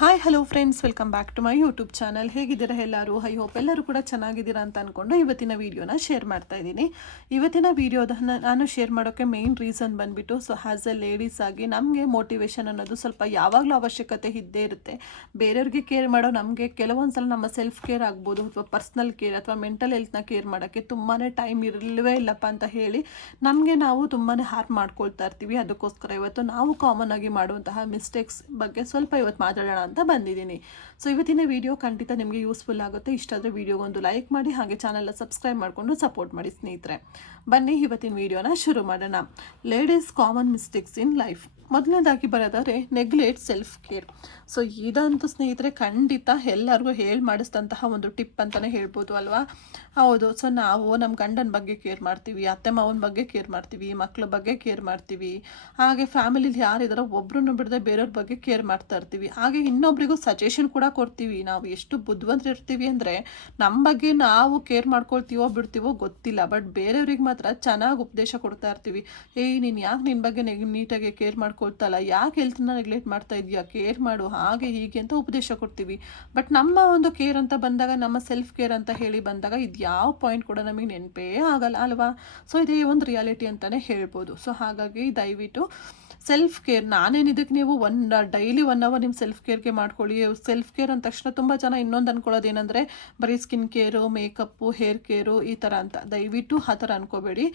Hi hello friends welcome back to my YouTube channel ಹೇಗಿದ್ದೀರಾ ಎಲ್ಲರೂ? I hope ಎಲ್ಲರೂ ಕೂಡ ಚೆನ್ನಾಗಿದ್ದೀರಾ ಅಂತ ಅಂದ್ಕೊಂಡು ಇವತ್ತಿನ ವೀಡಿಯೋನ ಶೇರ್ ಮಾಡ್ತಾ ಇದ್ದೀನಿ. ಇವತ್ತಿನ ವೀಡಿಯೋದ ನಾನು ಶೇರ್ ಮಾಡೋಕ್ಕೆ ಮೇನ್ ರೀಸನ್ ಬಂದುಬಿಟ್ಟು ಸೊ ಆ್ಯಸ್ ಎ ಲೇಡೀಸ್ ಆಗಿ ನಮಗೆ ಮೋಟಿವೇಶನ್ ಅನ್ನೋದು ಸ್ವಲ್ಪ ಯಾವಾಗಲೂ ಅವಶ್ಯಕತೆ ಇದ್ದೇ ಇರುತ್ತೆ. ಬೇರೆಯವ್ರಿಗೆ ಕೇರ್ ಮಾಡೋ ನಮಗೆ ಕೆಲವೊಂದು ಸಲ ನಮ್ಮ ಸೆಲ್ಫ್ ಕೇರ್ ಆಗ್ಬೋದು, ಅಥವಾ ಪರ್ಸ್ನಲ್ ಕೇರ್ ಅಥವಾ ಮೆಂಟಲ್ ಹೆಲ್ತ್ನ ಕೇರ್ ಮಾಡೋಕ್ಕೆ ತುಂಬಾ ಟೈಮ್ ಇರಲಿವೇ ಇಲ್ಲಪ್ಪ ಅಂತ ಹೇಳಿ ನಮಗೆ ನಾವು ತುಂಬಾ ಹಾರ್ಮ್ ಮಾಡ್ಕೊಳ್ತಾ ಇರ್ತೀವಿ. ಅದಕ್ಕೋಸ್ಕರ ಇವತ್ತು ನಾವು ಕಾಮನ್ ಆಗಿ ಮಾಡುವಂತಹ ಮಿಸ್ಟೇಕ್ಸ್ ಬಗ್ಗೆ ಸ್ವಲ್ಪ ಇವತ್ತು ಮಾತಾಡೋಣ ಅಂತ ಬಂದಿದ್ದೀನಿ. ಸೊ ಇವತ್ತಿನ ವಿಡಿಯೋ ಖಂಡಿತ ನಿಮಗೆ ಯೂಸ್ಫುಲ್ ಆಗುತ್ತೆ. ಇಷ್ಟ ಆದರೆ ವಿಡಿಯೋಗೊಂದು ಲೈಕ್ ಮಾಡಿ, ಹಾಗೆ ಚಾನಲ್ನ ಸಬ್ಸ್ಕ್ರೈಬ್ ಮಾಡಿಕೊಂಡು ಸಪೋರ್ಟ್ ಮಾಡಿ ಸ್ನೇಹಿತರೆ. ಬನ್ನಿ, ಇವತ್ತಿನ ವಿಡಿಯೋನ ಶುರು ಮಾಡೋಣ. Ladies common mistakes in life ಮೊದಲನೇದಾಗಿ ಬರೋದಾದ್ರೆ ನೆಗ್ಲೆಟ್ ಸೆಲ್ಫ್ ಕೇರ್ ಸೊ ಇದಂತೂ ಸ್ನೇಹಿತರೆ ಖಂಡಿತ ಎಲ್ಲರಿಗೂ ಹೇಳಿ ಮಾಡಿಸಿದಂತಹ ಒಂದು ಟಿಪ್ ಅಂತಲೇ ಹೇಳ್ಬೋದು ಅಲ್ವಾ? ಹೌದು. ಸೊ ನಾವು ನಮ್ಮ ಗಂಡನ ಬಗ್ಗೆ ಕೇರ್ ಮಾಡ್ತೀವಿ ಅತ್ತೆ ಮಾವನ ಬಗ್ಗೆ ಕೇರ್ ಮಾಡ್ತೀವಿ ಮಕ್ಕಳ ಬಗ್ಗೆ ಕೇರ್ ಮಾಡ್ತೀವಿ. ಹಾಗೆ ಫ್ಯಾಮಿಲಿಲಿ ಯಾರಿದಾರೋ ಒಬ್ಬರನ್ನು ಬಿಡದೆ ಬೇರೆಯವ್ರ ಬಗ್ಗೆ ಕೇರ್ ಮಾಡ್ತಾ ಇರ್ತೀವಿ. ಹಾಗೆ ಇನ್ನೊಬ್ರಿಗೂ ಸಜೆಷನ್ ಕೂಡ ಕೊಡ್ತೀವಿ. ನಾವು ಎಷ್ಟು ಬುದ್ಧಿವಂತರು ಇರ್ತೀವಿ ಅಂದರೆ ನಮ್ಮ ಬಗ್ಗೆ ನಾವು ಕೇರ್ ಮಾಡ್ಕೊಳ್ತೀವೋ ಬಿಡ್ತೀವೋ ಗೊತ್ತಿಲ್ಲ. ಬಟ್ ಬೇರೆಯವ್ರಿಗೆ ಮಾತ್ರ ಚೆನ್ನಾಗಿ ಉಪದೇಶ ಕೊಡ್ತಾ ಇರ್ತೀವಿ. ಏಯ್, ನೀನು ಯಾಕೆ ನಿನ್ನ ಬಗ್ಗೆ ನೀಟಾಗಿ ಕೇರ್ ಮಾಡ್ಕೊಳ್ತಲ್ಲ ಯಾಕೆ ಹೆಲ್ತ್ನ ನೆಗ್ಲೆಕ್ಟ್ ಮಾಡ್ತಾ ಇದೆಯಾ? ಕೇರ್ ಮಾಡು, ಹಾಗೆ ಹೀಗೆ ಅಂತ ಉಪದೇಶ ಕೊಡ್ತೀವಿ. ಬಟ್ ನಮ್ಮ ಒಂದು ಕೇರ್ ಅಂತ ಬಂದಾಗ, ನಮ್ಮ ಸೆಲ್ಫ್ ಕೇರ್ ಅಂತ ಹೇಳಿ ಬಂದಾಗ ಇದು ಯಾವ ಪಾಯಿಂಟ್ ಕೂಡ ನಮಗೆ ನೆನಪೇ ಆಗಲ್ಲ ಅಲ್ವಾ? ಸೊ ಇದೇ ಒಂದು ರಿಯಾಲಿಟಿ ಅಂತಲೇ ಹೇಳ್ಬೋದು. ಸೊ ಹಾಗಾಗಿ ದಯವಿಟ್ಟು ಸೆಲ್ಫ್ ಕೇರ್ ನಾನೇನು ಇದಕ್ಕೆ ನೀವು ಒನ್ ಡೈಲಿ ಒನ್ ಅವರ್ ನಿಮ್ಮ ಸೆಲ್ಫ್ ಕೇರ್ಗೆ ಮಾಡ್ಕೊಳ್ಳಿ. ಸೆಲ್ಫ್ ಕೇರ್ ಅಂದ ತಕ್ಷಣ ತುಂಬ ಜನ ಇನ್ನೊಂದು ಅನ್ಕೊಳ್ಳೋದು ಏನಂದರೆ ಬರೀ skin care makeup hair care ಈ ಥರ ಅಂತ. ದಯವಿಟ್ಟು ಆ ಥರ ಅನ್ಕೋಬೇಡಿ.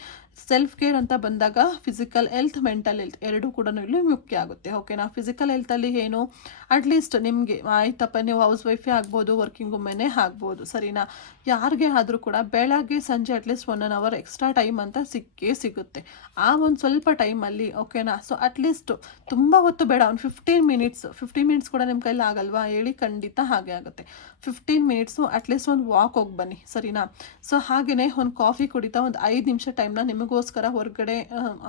ಸೆಲ್ಫ್ ಕೇರ್ ಅಂತ ಬಂದಾಗ ಫಿಸಿಕಲ್ ಹೆಲ್ತ್ ಮೆಂಟಲ್ ಹೆಲ್ತ್ ಎರಡೂ ಕೂಡ ಇಲ್ಲಿ ಮುಖ್ಯ ಆಗುತ್ತೆ. ಓಕೆನಾ ಫಿಸಿಕಲ್ ಹೆಲ್ತಲ್ಲಿ ಏನು? ಅಟ್ಲೀಸ್ಟ್ ನಿಮಗೆ ಆಯ್ತಪ್ಪ, ನೀವು ಹೌಸ್ ವೈಫೇ ಆಗ್ಬೋದು ವರ್ಕಿಂಗ್ ವುಮೆನೇ ಆಗ್ಬೋದು, ಸರಿನಾ? ಯಾರಿಗೆ ಆದರೂ ಕೂಡ ಬೆಳಗ್ಗೆ, ಸಂಜೆ at least one an hour extra time ಅಂತ ಸಿಕ್ಕೇ ಸಿಗುತ್ತೆ. ಆ ಒಂದು ಸ್ವಲ್ಪ ಟೈಮಲ್ಲಿ ಓಕೆನಾ ಸೊ ಅಟ್ಲೀಸ್ಟ್ ತುಂಬ ಹೊತ್ತು ಬೇಡ, ಒಂದು ಫಿಫ್ಟೀನ್ ಮಿನಿಟ್ಸ್ ಫಿಫ್ಟೀನ್ ಮಿನಿಟ್ಸ್ ಕೂಡ ನಿಮ್ಮ ಕೈಲಿ ಆಗಲ್ವಾ ಹೇಳಿ ಖಂಡಿತ ಹಾಗೆ ಆಗುತ್ತೆ. ಫಿಫ್ಟೀನ್ ಮಿನಿಟ್ಸು ಅಟ್ಲೀಸ್ಟ್ ಒಂದು ವಾಕ್ ಹೋಗಿ ಬನ್ನಿ, ಸರಿನಾ? ಸೊ ಹಾಗೆಯೇ ಒಂದು ಕಾಫಿ ಕುಡಿತಾ ಒಂದು ಐದು ನಿಮಿಷ ಟೈಮ್ನ ನಿಮಗೋಸ್ಕರ ಹೊರಗಡೆ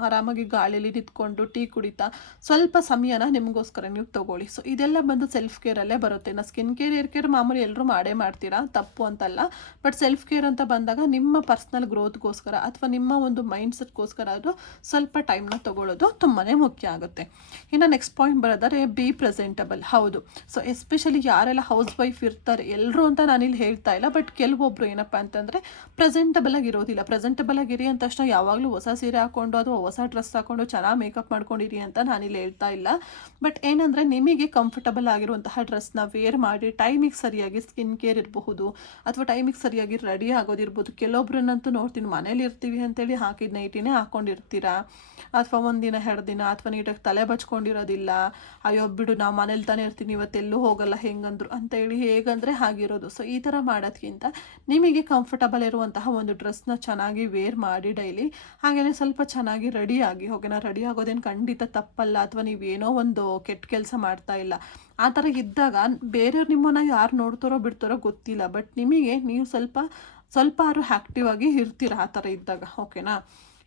ಆರಾಮಾಗಿ ಗಾಳಿಯಲ್ಲಿ ನಿಂತ್ಕೊಂಡು ಟೀ ಕುಡಿತಾ ಸ್ವಲ್ಪ ಸಮಯನ ನಿಮಗೋಸ್ಕರ ನೀವು ತಗೊಳ್ಳಿ. ಸೊ ಇದೆಲ್ಲ ಬಂದು ಸೆಲ್ಫ್ ಕೇರಲ್ಲೇ ಬರುತ್ತೆ. ನಾ ಸ್ಕಿನ್ ಕೇರ್ ಏರ್ ಕೇರ್ ಮಾಮೂಲಿ ಎಲ್ಲರೂ ಮಾಡೇ ಮಾಡ್ತೀರಾ? ತಪ್ಪು ಅಂತಲ್ಲ. ಬಟ್ ಸೆಲ್ಫ್ ಕೇರ್ ಅಂತ ಬಂದಾಗ ನಿಮ್ಮ ಪರ್ಸ್ನಲ್ ಗ್ರೋತ್ಗೋಸ್ಕರ ಅಥವಾ ನಿಮ್ಮ ಒಂದು ಮೈಂಡ್ ಸೆಟ್ಗೋಸ್ಕರ ಅದು ಸ್ವಲ್ಪ ಟೈಮ್ನ ತಗೊಳ್ಳೋದು ತುಂಬಾ ಮುಖ್ಯ. ಆಗುತ್ತೆ. ಇನ್ನು ನೆಕ್ಸ್ಟ್ ಪಾಯಿಂಟ್ ಬರೋದಾದ್ರೆ ಬಿ ಪ್ರೆಸೆಂಟಬಲ್ ಹೌದು. ಸೊ ಎಸ್ಪೆಷಲಿ ಯಾರೆಲ್ಲ ಹೌಸ್ ವೈಫ್ ಇರ್ತಾರೆ ಎಲ್ಲರೂ ಅಂತ ನಾನಿಲ್ಲಿ ಹೇಳ್ತಾ ಇಲ್ಲ ಬಟ್ ಕೆಲವೊಬ್ಬರು ಏನಪ್ಪ ಅಂತಂದರೆ ಪ್ರೆಸೆಂಟಬಲ್ ಆಗಿರೋದಿಲ್ಲ ಪ್ರೆಸೆಂಟಬಲ್ ಆಗಿರಿ ಅಂತ ತಕ್ಷಣ ಯಾವಾಗಲೂ ಹೊಸ ಸೀರೆ ಹಾಕೊಂಡು ಅಥವಾ ಹೊಸ ಡ್ರೆಸ್ ಹಾಕೊಂಡು, ಚೆನ್ನಾಗಿ ಮೇಕಪ್ ಮಾಡ್ಕೊಂಡಿರಿ ಅಂತ ನಾನಿಲ್ಲಿ ಹೇಳ್ತಾ ಇಲ್ಲ. ಬಟ್ ಏನಂದರೆ ನಿಮಗೆ ಕಂಫರ್ಟಬಲ್ ಆಗಿರುವಂತಹ ಡ್ರೆಸ್ನ ವೇರ್ ಮಾಡಿ ಟೈಮಿಗೆ ಸರಿಯಾಗಿ ಸ್ಕಿನ್ ಕೇರ್ ಇರಬಹುದು, ಅಥವಾ ಟೈಮಿಗೆ ಸರಿಯಾಗಿ ರೆಡಿ ಆಗೋದಿರ್ಬೋದು ಕೆಲವೊಬ್ರನ್ನಂತೂ ನೋಡ್ತೀನಿ, ಮನೇಲಿ ಇರ್ತೀವಿ ಅಂತೇಳಿ ಹಾಕಿದ ನೈಟಿನೇ ಹಾಕೊಂಡಿರ್ತೀರಾ? ಅಥವಾ ಒಂದಿನ, ಎರಡು ದಿನ, ಅಥವಾ ನೀಟಾಗಿ ತಲೆ ಬಚ್ಕೊಂಡಿರೋದಿಲ್ಲ. ಅಯ್ಯೋ, ಬಿಡು, ನಾವು ಮನೇಲಿ ತಾನೇ ಇರ್ತೀನಿ ಇವತ್ತೆಲ್ಲೂ ಹೋಗಲ್ಲ, ಹೆಂಗಂದ್ರು ಅಂತೇಳಿ ಹೇಗಂದರೆ ಹಾಗಿರೋದು. ಸೊ ಈ ಥರ ಮಾಡೋದ್ಕಿಂತ ನಿಮಗೆ ಕಂಫರ್ಟಬಲ್ ಇರುವಂತಹ ಒಂದು ಡ್ರೆಸ್ನ ಚೆನ್ನಾಗಿ ವೇರ್ ಮಾಡಿ ಡೈಲಿ ಹಾಗೆಯೇ ಸ್ವಲ್ಪ ಚೆನ್ನಾಗಿ ರೆಡಿಯಾಗಿ ಹೋಗೋಣ ರೆಡಿ ಆಗೋದೇನು ಖಂಡಿತ ತಪ್ಪಲ್ಲ, ಅಥವಾ ನೀವೇನೋ ಒಂದು ಕೆಟ್ಟ ಕೆಲಸ ಮಾಡ್ತಾ ಇಲ್ಲ. ಆ ಥರ ಇದ್ದಾಗ ಬೇರೆಯವ್ರು ನಿಮ್ಮನ್ನ ಯಾರು ನೋಡ್ತಾರೋ ಬಿಡ್ತಾರೋ ಗೊತ್ತಿಲ್ಲ ಬಟ್ ನಿಮಗೆ ನೀವು ಸ್ವಲ್ಪ ಸ್ವಲ್ಪ ಆರು ಆ್ಯಕ್ಟಿವ್ ಆಗಿ ಇರ್ತೀರ ಆ ಥರ ಇದ್ದಾಗ ಓಕೆನಾ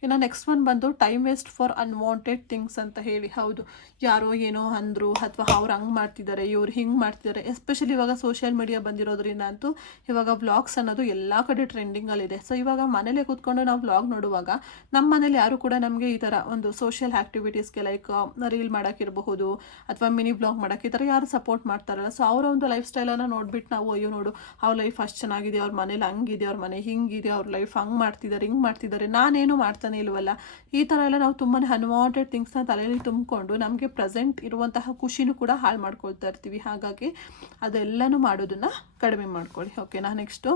ಇನ್ನು ನೆಕ್ಸ್ಟ್ ಒನ್ ಬಂದು time waste for unwanted things ಅಂತ ಹೇಳಿ. ಹೌದು. ಯಾರೋ ಏನೋ ಅಂದರು ಅಥವಾ ಅವ್ರು ಹಂಗೆ ಮಾಡ್ತಿದ್ದಾರೆ ಇವ್ರು ಹಿಂಗೆ ಮಾಡ್ತಿದ್ದಾರೆ ಎಸ್ಪೆಷಲಿ ಇವಾಗ ಸೋಷಿಯಲ್ ಮೀಡಿಯಾ ಬಂದಿರೋದ್ರಿಂದ ಅಂತೂ ಇವಾಗ ವ್ಲಾಗ್ಸ್ ಅನ್ನೋದು ಎಲ್ಲ ಕಡೆ ಟ್ರೆಂಡಿಂಗಲ್ಲಿದೆ ಸೊ ಇವಾಗ ಮನೇಲೆ ಕೂತ್ಕೊಂಡು ನಾವು ವ್ಲಾಗ್ ನೋಡುವಾಗ ನಮ್ಮ ಮನೇಲಿ ಯಾರು ಕೂಡ ನಮಗೆ ಈ ಥರ ಒಂದು ಸೋಷಿಯಲ್ ಆ್ಯಕ್ಟಿವಿಟೀಸ್ಗೆ ಲೈಕ್ ರೀಲ್ ಮಾಡೋಕ್ಕಿರಬಹುದು ಅಥವಾ ಮಿನಿ ಬ್ಲಾಗ್ ಮಾಡೋಕ್ಕೆ ಈ ಥರ ಯಾರು ಸಪೋರ್ಟ್ ಮಾಡ್ತಾರಲ್ಲ. ಸೊ ಅವರ ಒಂದು ಲೈಫ್ ಸ್ಟೈಲನ್ನು ನೋಡ್ಬಿಟ್ಟು ನಾವು, ಅಯ್ಯೋ ನೋಡು, ಅವ್ರ ಲೈಫ್ ಅಷ್ಟು ಚೆನ್ನಾಗಿದೆ, ಅವ್ರ ಮನೇಲಿ ಹಂಗಿದೆ, ಅವ್ರ ಮನೆ ಹಿಂಗಿದೆ, ಅವ್ರ ಲೈಫ್ ಹಂಗೆ ಮಾಡ್ತಿದ್ದಾರೆ ಹಿಂಗೆ ಮಾಡ್ತಿದ್ದಾರೆ ನಾನೇನು ಮಾಡ್ತಾನೆ ಇಲ್ವಲ್ಲ? ಈ ಥರ ಎಲ್ಲ ನಾವು ತುಂಬಾ ಅನ್ವಾಂಟೆಡ್ ಥಿಂಗ್ಸ್ನ ತಲೆಯಲ್ಲಿ ತುಂಬಿಕೊಂಡು ನಮಗೆ ಪ್ರೆಸೆಂಟ್ ಇರುವಂತಹ ಖುಷಿನೂ ಕೂಡ ಹಾಳು ಮಾಡ್ಕೊಳ್ತಾ ಇರ್ತೀವಿ. ಹಾಗಾಗಿ ಅದೆಲ್ಲನೂ ಮಾಡೋದನ್ನು ಕಡಿಮೆ ಮಾಡ್ಕೊಳ್ಳಿ. ಓಕೆನಾ ನೆಕ್ಸ್ಟು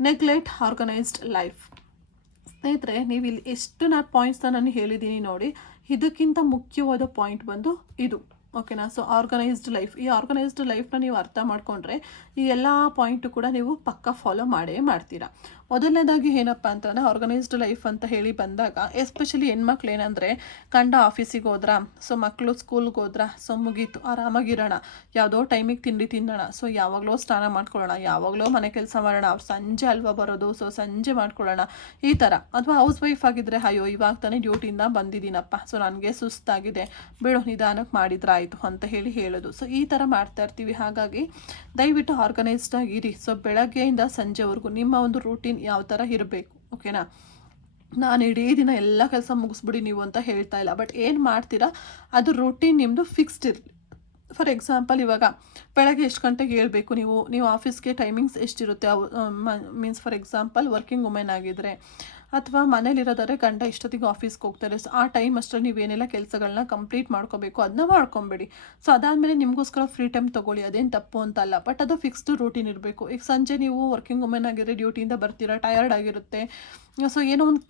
ನೆಗ್ಲೆಕ್ಟ್ ಆರ್ಗನೈಸ್ಡ್ ಲೈಫ್ ಸ್ನೇಹಿತರೆ, ನೀವು ಇಲ್ಲಿ ಎಷ್ಟು ನಾ ಪಾಯಿಂಟ್ಸ್ನ ನಾನು ಹೇಳಿದ್ದೀನಿ ನೋಡಿ. ಇದಕ್ಕಿಂತ ಮುಖ್ಯವಾದ ಪಾಯಿಂಟ್ ಬಂದು ಇದು. ಓಕೆನಾ ಸೊ ಆರ್ಗನೈಸ್ಡ್ ಲೈಫ್ ಈ ಆರ್ಗನೈಸ್ಡ್ ಲೈಫ್ನ ನೀವು ಅರ್ಥ ಮಾಡಿಕೊಂಡ್ರೆ ಈ ಎಲ್ಲ ಪಾಯಿಂಟು ಕೂಡ ನೀವು ಪಕ್ಕ ಫಾಲೋ ಮಾಡೇ ಮಾಡ್ತೀರಾ. ಮೊದಲನೇದಾಗಿ ಏನಪ್ಪ ಅಂತಂದರೆ ಆರ್ಗನೈಸ್ಡ್ ಲೈಫ್ ಅಂತ ಹೇಳಿ ಬಂದಾಗ ಎಸ್ಪೆಷಲಿ ಹೆಣ್ಮಕ್ಳು ಏನಂದರೆ ಕಂಡ ಆಫೀಸಿಗೆ ಹೋದ್ರ ಸೊ ಮಕ್ಕಳು ಸ್ಕೂಲ್ಗೆ ಹೋದ್ರ ಸೊ ಮುಗೀತು. ಆರಾಮಾಗಿರೋಣ. ಯಾವುದೋ ಟೈಮಿಗೆ ತಿಂಡಿ ತಿನ್ನೋಣ. ಸೊ ಯಾವಾಗಲೋ ಸ್ನಾನ ಮಾಡ್ಕೊಳ್ಳೋಣ, ಯಾವಾಗಲೋ ಮನೆ ಕೆಲಸ ಮಾಡೋಣ, ಅವ್ರು ಸಂಜೆ ಅಲ್ವಾ ಬರೋದು ಸೊ ಸಂಜೆ ಮಾಡ್ಕೊಳ್ಳೋಣ. ಈ ಥರ ಅಥವಾ ಹೌಸ್ ವೈಫ್ ಆಗಿದ್ದರೆ ಅಯ್ಯೋ, ಇವಾಗ ತಾನೇ ಡ್ಯೂಟಿಯಿಂದ ಬಂದಿದ್ದೀನಪ್ಪ. ಸೊ ನನಗೆ ಸುಸ್ತಾಗಿದೆ. ಬಿಡು ನಿಧಾನಕ್ಕೆ ಮಾಡಿದ್ರೆ ಆಯಿತು ಅಂತ ಹೇಳಿ ಹೇಳೋದು. ಸೊ ಈ ಥರ ಮಾಡ್ತಾ ಇರ್ತೀವಿ. ಹಾಗಾಗಿ ದಯವಿಟ್ಟು ಆರ್ಗನೈಸ್ಡ್ ಆಗಿರಿ ಸೊ ಬೆಳಗ್ಗೆಯಿಂದ ಸಂಜೆವರೆಗೂ ನಿಮ್ಮ ಒಂದು ರೂಟೀನ್ ಯಾವ ಥರ ಇರಬೇಕು ಓಕೆನಾ ನಾನು ಇಡೀ ದಿನ ಎಲ್ಲ ಕೆಲಸ ಮುಗಿಸ್ಬಿಡಿ ನೀವು ಅಂತ ಹೇಳ್ತಾ ಇಲ್ಲ. ಬಟ್ ಏನು ಮಾಡ್ತೀರಾ? ಅದು ರೂಟೀನ್ ನಿಮ್ಮದು ಫಿಕ್ಸ್ಡ್ ಇರಲಿ. ಫಾರ್ ಎಕ್ಸಾಂಪಲ್ ಇವಾಗ ಬೆಳಗ್ಗೆ ಎಷ್ಟು ಗಂಟೆಗೆ ಹೇಳಬೇಕು ನೀವು? ನೀವು ಆಫೀಸ್ಗೆ ಟೈಮಿಂಗ್ಸ್ ಎಷ್ಟಿರುತ್ತೆ? Means for example working women ಆಗಿದ್ದರೆ ಅಥವಾ ಮನೇಲಿರೋದಾದ್ರೆ ಗಂಡ ಇಷ್ಟೊತ್ತಿಗೆ ಆಫೀಸ್ಗೆ ಹೋಗ್ತಾರೆ. ಸೊ ಆ ಟೈಮ್ ಅಷ್ಟರಲ್ಲಿ ನೀವೇನೆಲ್ಲ ಕೆಲಸಗಳನ್ನ ಕಂಪ್ಲೀಟ್ ಮಾಡ್ಕೋಬೇಕು ಅದನ್ನ ಮಾಡ್ಕೊಬೇಡಿ. ಸೊ ಅದಾದಮೇಲೆ ನಿಮಗೋಸ್ಕರ ಫ್ರೀ ಟೈಮ್ ತೊಗೊಳ್ಳಿ. ಅದೇನು ತಪ್ಪು ಅಂತಲ್ಲ. ಬಟ್ ಅದು ಫಿಕ್ಸ್ಡ್ ರೂಟೀನ್ ಇರಬೇಕು. ಈಗ ಸಂಜೆ ನೀವು ವರ್ಕಿಂಗ್ ವುಮೆನ್ ಆಗಿದ್ರೆ ಡ್ಯೂಟಿಯಿಂದ ಬರ್ತೀರಾ ಟಯರ್ಡ್ ಆಗಿರುತ್ತೆ. ಸೊ ಏನೋ ಒಂದು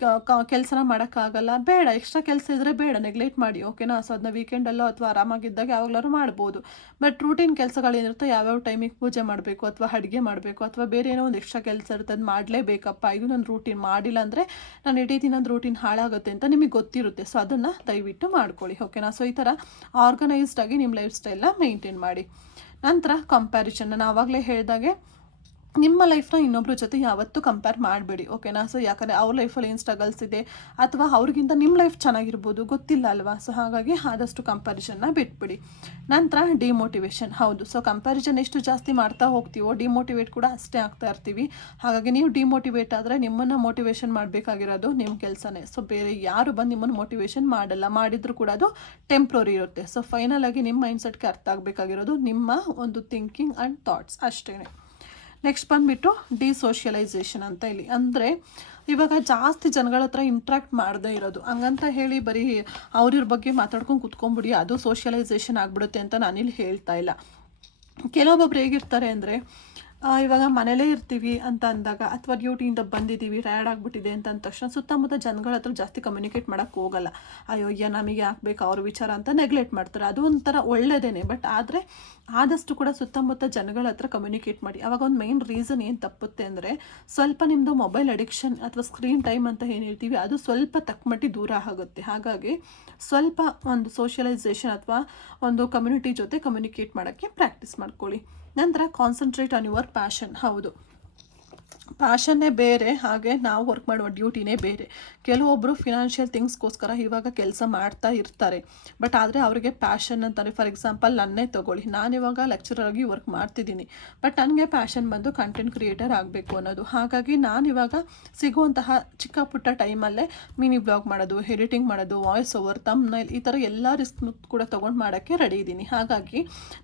ಕೆಲಸನ ಮಾಡೋಕ್ಕಾಗಲ್ಲ. ಬೇಡ ಎಕ್ಸ್ಟ್ರಾ ಕೆಲಸ ಇದ್ದರೆ ಬೇಡ ನೆಗ್ಲೆಕ್ಟ್ ಮಾಡಿ ಓಕೆನಾ ಸೊ ಅದನ್ನ ವೀಕೆಂಡಲ್ಲೋ ಅಥವಾ ಆರಾಮಾಗಿದ್ದಾಗ ಯಾವಾಗಲಾದ್ರು ಮಾಡ್ಬೋದು. ಬಟ್ ರೂಟೀನ್ ಕೆಲಸಗಳೇನಿರುತ್ತೆ ಯಾವ್ಯಾವ ಟೈಮಿಗೆ ಪೂಜೆ ಮಾಡಬೇಕು ಅಥವಾ ಅಡುಗೆ ಮಾಡಬೇಕು ಅಥವಾ ಬೇರೆ ಏನೋ ಒಂದು ಎಕ್ಸ್ಟ್ರಾ ಕೆಲಸ ಇರುತ್ತೆ ಅದು ಮಾಡಲೇಬೇಕಪ್ಪ. ಇದು ನನ್ನ ರೂಟೀನ್ ಮಾಡಿಲ್ಲ ಅಂದರೆ ನಾನು ಇಡೀ ದಿನದ ರೂಟೀನ್ ಹಾಳಾಗುತ್ತೆ ಅಂತ ನಿಮಗೆ ಗೊತ್ತಿರುತ್ತೆ. ಸೊ ಅದನ್ನು ದಯವಿಟ್ಟು ಮಾಡ್ಕೊಳ್ಳಿ ಓಕೆನಾ ಸೊ ಈ ಥರ ಆರ್ಗನೈಸ್ಡ್ ಆಗಿ ನಿಮ್ಮ ಲೈಫ್ ಸ್ಟೈಲ್ನ ಮೇಂಟೈನ್ ಮಾಡಿ. ನಂತರ ಕಂಪ್ಯಾರಿಸನ್ ನಾನು ಆವಾಗಲೇ ಹೇಳಿದಾಗೆ ನಿಮ್ಮ ಲೈಫ್ನ ಇನ್ನೊಬ್ರ ಜೊತೆ ಯಾವತ್ತೂ ಕಂಪೇರ್ ಮಾಡಬೇಡಿ ಓಕೆನಾ ಸೊ ಯಾಕಂದರೆ ಅವ್ರ ಲೈಫಲ್ಲಿ ಏನು ಸ್ಟ್ರಗಲ್ಸ್ ಇದೆ, ಅಥವಾ ಅವ್ರಿಗಿಂತ ನಿಮ್ಮ ಲೈಫ್ ಚೆನ್ನಾಗಿರ್ಬೋದು, ಗೊತ್ತಿಲ್ಲ ಅಲ್ವಾ? ಸೊ ಹಾಗಾಗಿ ಆದಷ್ಟು ಕಂಪ್ಯಾರಿಷನ್ನ ಬಿಟ್ಬಿಡಿ. ನಂತರ ಡಿಮೋಟಿವೇಶನ್ ಹೌದು. ಸೊ ಕಂಪ್ಯಾರಿಷನ್ ಎಷ್ಟು ಜಾಸ್ತಿ ಮಾಡ್ತಾ ಹೋಗ್ತೀವೋ ಡಿಮೋಟಿವೇಟ್ ಕೂಡ ಅಷ್ಟೇ ಆಗ್ತಾ ಇರ್ತೀವಿ. ಹಾಗಾಗಿ ನೀವು ಡಿಮೋಟಿವೇಟ್ ಆದರೆ ನಿಮ್ಮನ್ನು ಮೋಟಿವೇಶನ್ ಮಾಡಬೇಕಾಗಿರೋದು ನಿಮ್ಮ ಕೆಲಸನೇ. ಸೊ ಬೇರೆ ಯಾರು ಬಂದು ನಿಮ್ಮನ್ನು ಮೋಟಿವೇಶನ್ ಮಾಡಲ್ಲ, ಮಾಡಿದರೂ ಕೂಡ ಅದು ಟೆಂಪ್ರರಿ ಇರುತ್ತೆ. ಸೊ ಫೈನಲ್ ಆಗಿ ನಿಮ್ಮ ಮೈಂಡ್ಸೆಟ್ಗೆ ಅರ್ಥ ಆಗಬೇಕಾಗಿರೋದು ನಿಮ್ಮ ಒಂದು ಥಿಂಕಿಂಗ್ ಆ್ಯಂಡ್ ಥಾಟ್ಸ್ ಅಷ್ಟೇ ನೆಕ್ಸ್ಟ್ ಬಂದುಬಿಟ್ಟು ಡಿಸೋಷಿಯಲೈಸೇಷನ್ ಅಂತ ಇಲ್ಲಿ ಅಂದರೆ ಇವಾಗ ಜಾಸ್ತಿ ಜನಗಳ ಹತ್ರ ಇಂಟ್ರ್ಯಾಕ್ಟ್ ಮಾಡದೇ ಇರೋದು. ಹಂಗಂತ ಹೇಳಿ ಬರೀ ಅವ್ರಿವ್ರ ಬಗ್ಗೆ ಮಾತಾಡ್ಕೊಂಡು ಕುತ್ಕೊಂಡ್ಬಿಡಿ, ಅದು ಸೋಷಿಯಲೈಸೇಷನ್ ಆಗಿಬಿಡುತ್ತೆ ಅಂತ ನಾನಿಲ್ಲಿ ಹೇಳ್ತಾ ಇಲ್ಲ. ಕೆಲವೊಬ್ಬೊಬ್ರು ಹೇಗಿರ್ತಾರೆ ಅಂದರೆ ಇವಾಗ ಮನೇಲೇ ಇರ್ತೀವಿ ಅಂತ ಅಂದಾಗ ಅಥವಾ ಡ್ಯೂಟಿಯಿಂದ ಬಂದಿದ್ದೀವಿ ಟಯರ್ಡ್ ಆಗಿಬಿಟ್ಟಿದೆ ಅಂತ ಅಂದ ತಕ್ಷಣ ಸುತ್ತಮುತ್ತ ಜನಗಳ ಹತ್ರ ಜಾಸ್ತಿ ಕಮ್ಯುನಿಕೇಟ್ ಮಾಡೋಕ್ಕೆ ಹೋಗಲ್ಲ. ಅಯ್ಯೋ ನಮಗೆ ಹಾಕ್ಬೇಕು ಅವ್ರ ವಿಚಾರ ಅಂತ ನೆಗ್ಲೆಕ್ಟ್ ಮಾಡ್ತಾರೆ. ಅದು ಒಂಥರ ಒಳ್ಳೆಯದೇನೆ ಬಟ್ ಆದರೆ ಆದಷ್ಟು ಕೂಡ ಸುತ್ತಮುತ್ತ ಜನಗಳ ಹತ್ರ ಕಮ್ಯುನಿಕೇಟ್ ಮಾಡಿ. ಅವಾಗ ಒಂದು ಮೈನ್ ರೀಸನ್ ಏನು ತಪ್ಪುತ್ತೆ ಅಂದರೆ ಸ್ವಲ್ಪ ನಿಮ್ಮದು ಮೊಬೈಲ್ ಅಡಿಕ್ಷನ್ ಅಥವಾ ಸ್ಕ್ರೀನ್ ಟೈಮ್ ಅಂತ ಏನು ಹೇಳ್ತೀವಿ, ಅದು ಸ್ವಲ್ಪ ತಕ್ಕಮಟ್ಟಿ ದೂರ ಆಗುತ್ತೆ. ಹಾಗಾಗಿ ಸ್ವಲ್ಪ ಒಂದು ಸೋಷಿಯಲೈಸೇಷನ್ ಅಥವಾ ಒಂದು ಕಮ್ಯುನಿಟಿ ಜೊತೆ ಕಮ್ಯುನಿಕೇಟ್ ಮಾಡೋಕ್ಕೆ ಪ್ರಾಕ್ಟೀಸ್ ಮಾಡ್ಕೊಳ್ಳಿ. ನಂತರ ಕಾನ್ಸಂಟ್ರೇಟ್ ಆನ್ ಯುವರ್ ಪ್ಯಾಷನ್ ಹೌದು. ಪ್ಯಾಷನ್ನೇ ಬೇರೆ, ಹಾಗೆ ನಾವು ವರ್ಕ್ ಮಾಡುವ ಡ್ಯೂಟಿನೇ ಬೇರೆ. ಕೆಲವೊಬ್ಬರು ಫಿನಾನ್ಷಿಯಲ್ ಥಿಂಗ್ಸ್ಗೋಸ್ಕರ ಇವಾಗ ಕೆಲಸ ಮಾಡ್ತಾ ಇರ್ತಾರೆ. ಬಟ್ ಆದರೆ ಅವರಿಗೆ ಪ್ಯಾಷನ್ ಅಂತಾರೆ. ಫಾರ್ ಎಕ್ಸಾಂಪಲ್ ನನ್ನೇ ತೊಗೊಳ್ಳಿ. ನಾನು ಇವಾಗ ಲೆಕ್ಚರರ್ ಆಗಿ ವರ್ಕ್ ಮಾಡ್ತಿದ್ದೀನಿ. ಬಟ್ ನನಗೆ ಪ್ಯಾಷನ್ ಬಂದು ಕಂಟೆಂಟ್ ಕ್ರಿಯೇಟರ್ ಆಗಬೇಕು ಅನ್ನೋದು. ಹಾಗಾಗಿ ನಾನು ಇವಾಗ ಸಿಗುವಂತಹ ಚಿಕ್ಕ ಪುಟ್ಟ ಟೈಮಲ್ಲೇ ಮಿನಿ ಬ್ಲಾಗ್ ಮಾಡೋದು ಎಡಿಟಿಂಗ್ ಮಾಡೋದು ವಾಯ್ಸ್ ಓವರ್ ತಮ್ನೈಲ್ ಈ ಥರ ಎಲ್ಲ ರಿಸ್ಕ್ ಕೂಡ ತೊಗೊಂಡು ಮಾಡೋಕ್ಕೆ ರೆಡಿ ಇದ್ದೀನಿ. ಹಾಗಾಗಿ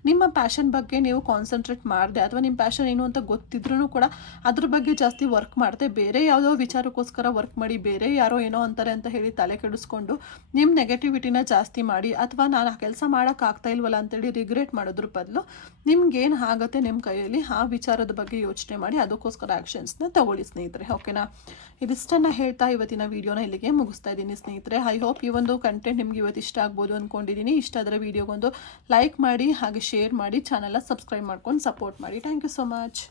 ನಿಮ್ಮ ಪ್ಯಾಷನ್ ಬಗ್ಗೆ ನೀವು ಕಾನ್ಸಂಟ್ರೇಟ್ ಮಾಡಿದೆ, ಅಥವಾ ನಿಮ್ಮ ಪ್ಯಾಷನ್ ಏನು ಅಂತ ಗೊತ್ತಿದ್ರೂ ಕೂಡ ಅದ್ರ ಬಗ್ಗೆ ಜಾಸ್ತಿ ವರ್ಕ್ ಮಾಡಿದೆ, ಬೇರೆ ಯಾವುದೋ ವಿಚಾರಕ್ಕೋಸ್ಕರ ವರ್ಕ್ ಮಾಡಿ, ಬೇರೆ ಯಾರೋ ಏನೋ ಅಂತಾರೆ ಅಂತ ಹೇಳಿ ತಲೆ ಕೆಡಿಸ್ಕೊಂಡು ನಿಮ್ಮ ನೆಗೆಟಿವಿಟಿನ ಜಾಸ್ತಿ ಮಾಡಿ ಅಥವಾ ನಾನು ಆ ಕೆಲಸ ಮಾಡೋಕ್ಕಾಗ್ತಾ ಇಲ್ವಲ್ಲ ಅಂತೇಳಿ ರಿಗ್ರೆಟ್ ಮಾಡೋದ್ರ ಬದಲು ನಿಮ್ಗೇನು ಆಗುತ್ತೆ ನಿಮ್ಮ ಕೈಯಲ್ಲಿ ಆ ವಿಚಾರದ ಬಗ್ಗೆ ಯೋಚನೆ ಮಾಡಿ ಅದಕ್ಕೋಸ್ಕರ ಆ್ಯಕ್ಷನ್ಸ್ನ ತಗೊಳ್ಳಿ ಸ್ನೇಹಿತರೆ ಓಕೆನಾ ಇದಿಷ್ಟನ್ನು ಹೇಳ್ತಾ ಇವತ್ತಿನ ವೀಡಿಯೋನ ಇಲ್ಲಿಗೆ ಮುಗಿಸ್ತಾ ಇದ್ದೀನಿ ಸ್ನೇಹಿತರೆ. ಐ ಹೋಪ್ ಈ ಒಂದು ಕಂಟೆಂಟ್ ನಿಮ್ಗೆ ಇವತ್ತು ಇಷ್ಟ ಆಗ್ಬೋದು ಅಂದ್ಕೊಂಡಿದ್ದೀನಿ ಇಷ್ಟ ಆದರೆ ವೀಡಿಯೋಗೊಂದು ಲೈಕ್ ಮಾಡಿ, ಹಾಗೆ ಶೇರ್ ಮಾಡಿ ಚಾನಲ್ನ ಸಬ್ಸ್ಕ್ರೈಬ್ ಮಾಡ್ಕೊಂಡು ಸಪೋರ್ಟ್ ಮಾಡಿ. Thank you so much